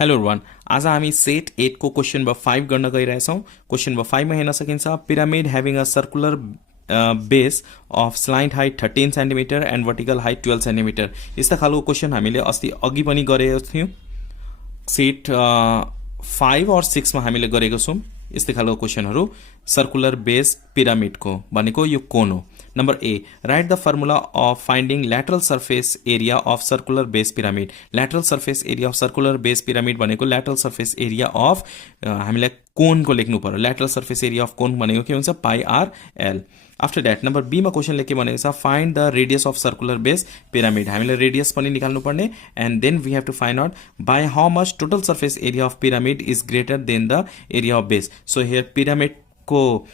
Hello everyone, आज हामी set 8 को क्वेशन नम्बर 5 गर्न गइरहेछौँ। क्वेशन नम्बर 5 मा हेर्न सकिन्छ pyramid having a circular base of slide height 13 centimetre and vertical height 12 centimetre. यस्ता खालको क्वेशन हामीले अस्ति अघि पनि गरेका थियौँ। सेट 5 और 6 मा हामीले गरेको छौँ। यस्तै खालको क्वेशनहरू सर्कुलर बेस पिरामिडको भनेको यो कोन हो। Number A, write the formula of finding lateral surface area of circular base pyramid. Lateral surface area of circular base pyramid भनेको लैटरल सर्फेस एरिया अफ हामीलाई कोनको लेख्नु पर्यो। Lateral surface area of cone भनेको के हुन्छ? Pi are L. After that number B मा क्वेशनले के भनेको छ? Find the radius of circular base pyramid. हामीले रेडियस पनि निकाल्नु पर्ने and then we have to find out by how much total surface area of pyramid is greater than the area of base. So here pyramid को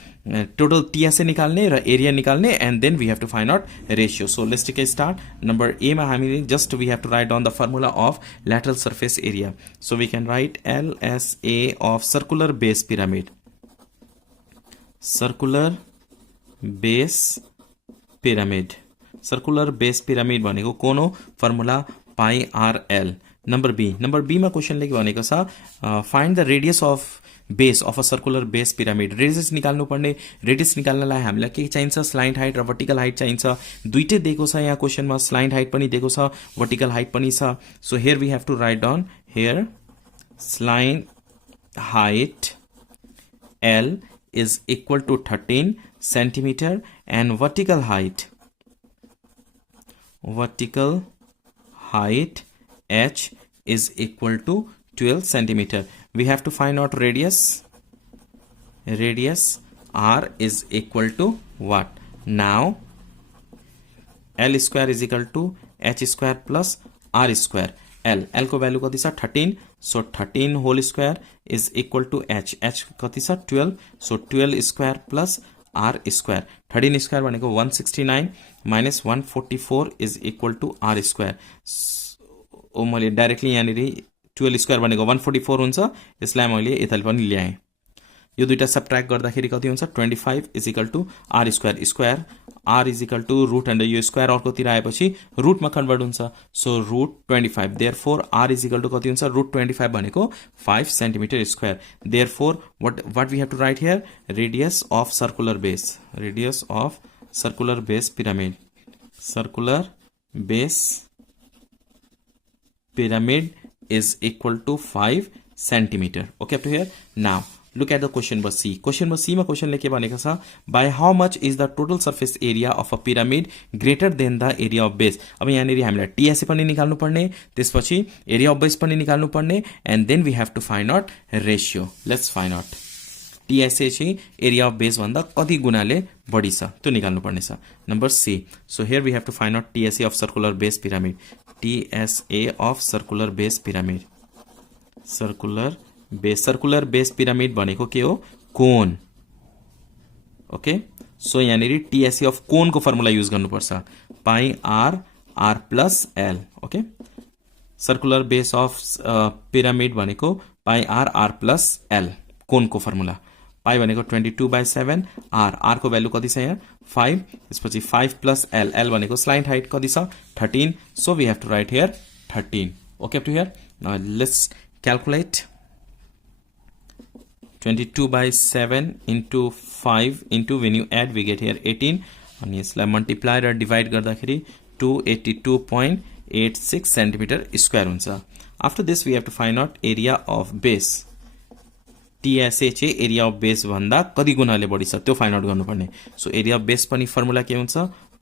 total TSA निकाल्ने र area निकाल्ने and then we have to find out ratio. So let's take a start. Number A मा हामीले just we have to write down the formula of lateral surface area. So we can write LSA of circular base pyramid. Circular base pyramid, circular base pyramid भनेको cone हो? Formula pi are l. Number B मा क्वेशनले के भनेको छ? Find the radius of base of a circular base pyramid. Radius निकाल्नु पर्ने। Radius निकाल्नलाई हामीलाई के चाहिन्छ? स्लाइड हाइट र वर्टिकल हाइट चाहिन्छ। दुईटै दिएको छ यहाँ क्वेशनमा, स्लाइड हाइट पनि दिएको छ, वर्टिकल हाइट पनि छ। So here we have to write down here slide height L is equal to 13 centimeter and vertical height H is equal to 12 centimeter. We have to find out radius R is equal to what? Now L square is equal to H square plus R square. L को value कति छ? 13. So 13 whole square is equal to H कति छ? 12. So 12 square plus R square. 13 square भनेको 169 minus 144 is equal to R square. ओ मैले directly यहाँनिर 12 square भनेको 144 हुन्छ। यसलाई मैले यताले पनि ल्याएँ। यो दुईटा सबट्र्याक्ट गर्दाखेरि कति हुन्छ? 25 is equal to r square. Square r is equal to root and यो स्क्वायर अर्कोतिर आएपछि रुटमा कन्भर्ट हुन्छ। So root 25। Therefore r is equal to कति हुन्छ? रुट 25 भनेको 5 centimetre square. Therefore what we have to write here? Radius of circular base. Radius of circular base pyramid. Circular base pyramid is equal to 5 centimeter. Okay, up to here. Now look at the question number C. Question number C मा क्वेशनले के भनेको छ? By how much is the total surface area of a pyramid greater than the area of base? अब यहाँनिर हामीलाई TSA पनि निकाल्नु पर्ने, त्यसपछि area of base पनि निकाल्नु पर्ने and then we have to find out ratio. Let's find out. TSA चाहिँ area of base भन्दा कति गुणाले बढी छ त्यो निकाल्नु पर्ने छ। Number C. So here we have to find out TSA of circular base pyramid. TSA of circular base pyramid. Circular base pyramid भनेको के हो? कोन। ओके, सो यहाँनिर टीएसए अफ कोनको फर्मुला युज गर्नुपर्छ। Pi R R plus L. Okay, circular base of pyramid भनेको pi R R plus L कोनको formula. Pi भनेको 22/7, r को भ्यालु कति छ यहाँ? 5। त्यसपछि 5 प्लस एल, एल भनेको स्लाइड हाइट कति छ? 13। So we have to write here 13. Okay, up to here. Now let's calculate 22/7 into 5 into when you add we get here 18 अनि यसलाई मल्टिप्लाई र डिभाइड गर्दाखेरि 282.86 सेन्टिमिटर स्क्वायर हुन्छ। After this we have to find out area of base. TSA चाहिँ area of base भन्दा कति गुणाले बढी छ त्यो फाइन्ड आउट गर्नुपर्ने। सो एरिया अफ बेस पनि फर्मुला के हुन्छ?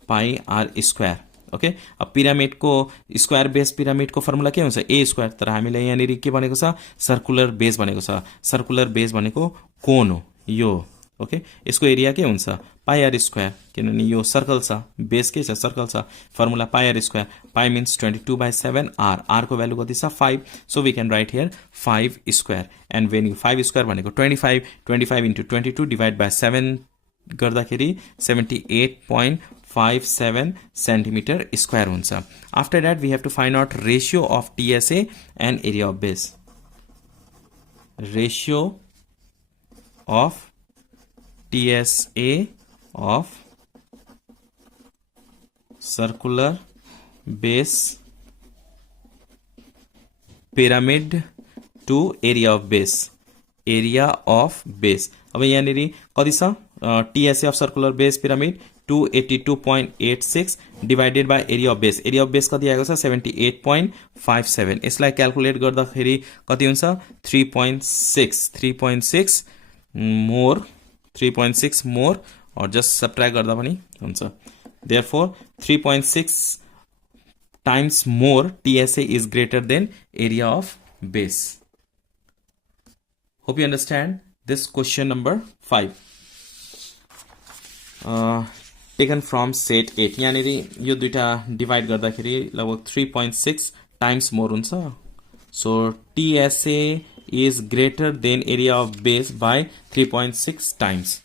Pi r square. ओके, अब पिरामिडको स्क्वायर बेस पिरामिडको फर्मुला के हुन्छ? A square. तर हामीलाई यहाँनिर के भनेको छ? सर्कुलर बेस भनेको छ। सर्कुलर बेस भनेको कोन हो यो। ओके, यसको एरिया के हुन्छ? पाई आर स्क्वायर, किनभने यो सर्कल छ, बेस के छ? सर्कल छ। Formula pi r square. Pi means 22/7, r को भ्यालु कति छ? 5। So we can write here 5 square and when 5 square भनेको 25 इन्टु 22 डिभाइड बाई 7 गर्दाखेरि 78.57 सेन्टिमिटर स्क्वायर हुन्छ। After that we have to find out ratio of TSA and area of base. Ratio of TSA of circular base pyramid to area of base, area of base. अब यहाँनिर कति छ TSA of circular base pyramid 282.86 divided by area of base. Area of base कति आएको छ 78.57। यसलाई calculate गर्दाखेरि कति हुन्छ 3.6 मोर और जस्ट सब्ट्र्याक्ट गर्दा पनि हुन्छ। Therefore 3.6 times more TSA is greater than area of base. Hope you understand this question number 5. Taken from set 8. यहाँनिर यो दुईटा डिभाइड गर्दाखेरि लगभग 3.6 times more हुन्छ। So TSA is greater than area of base by 3.6 times.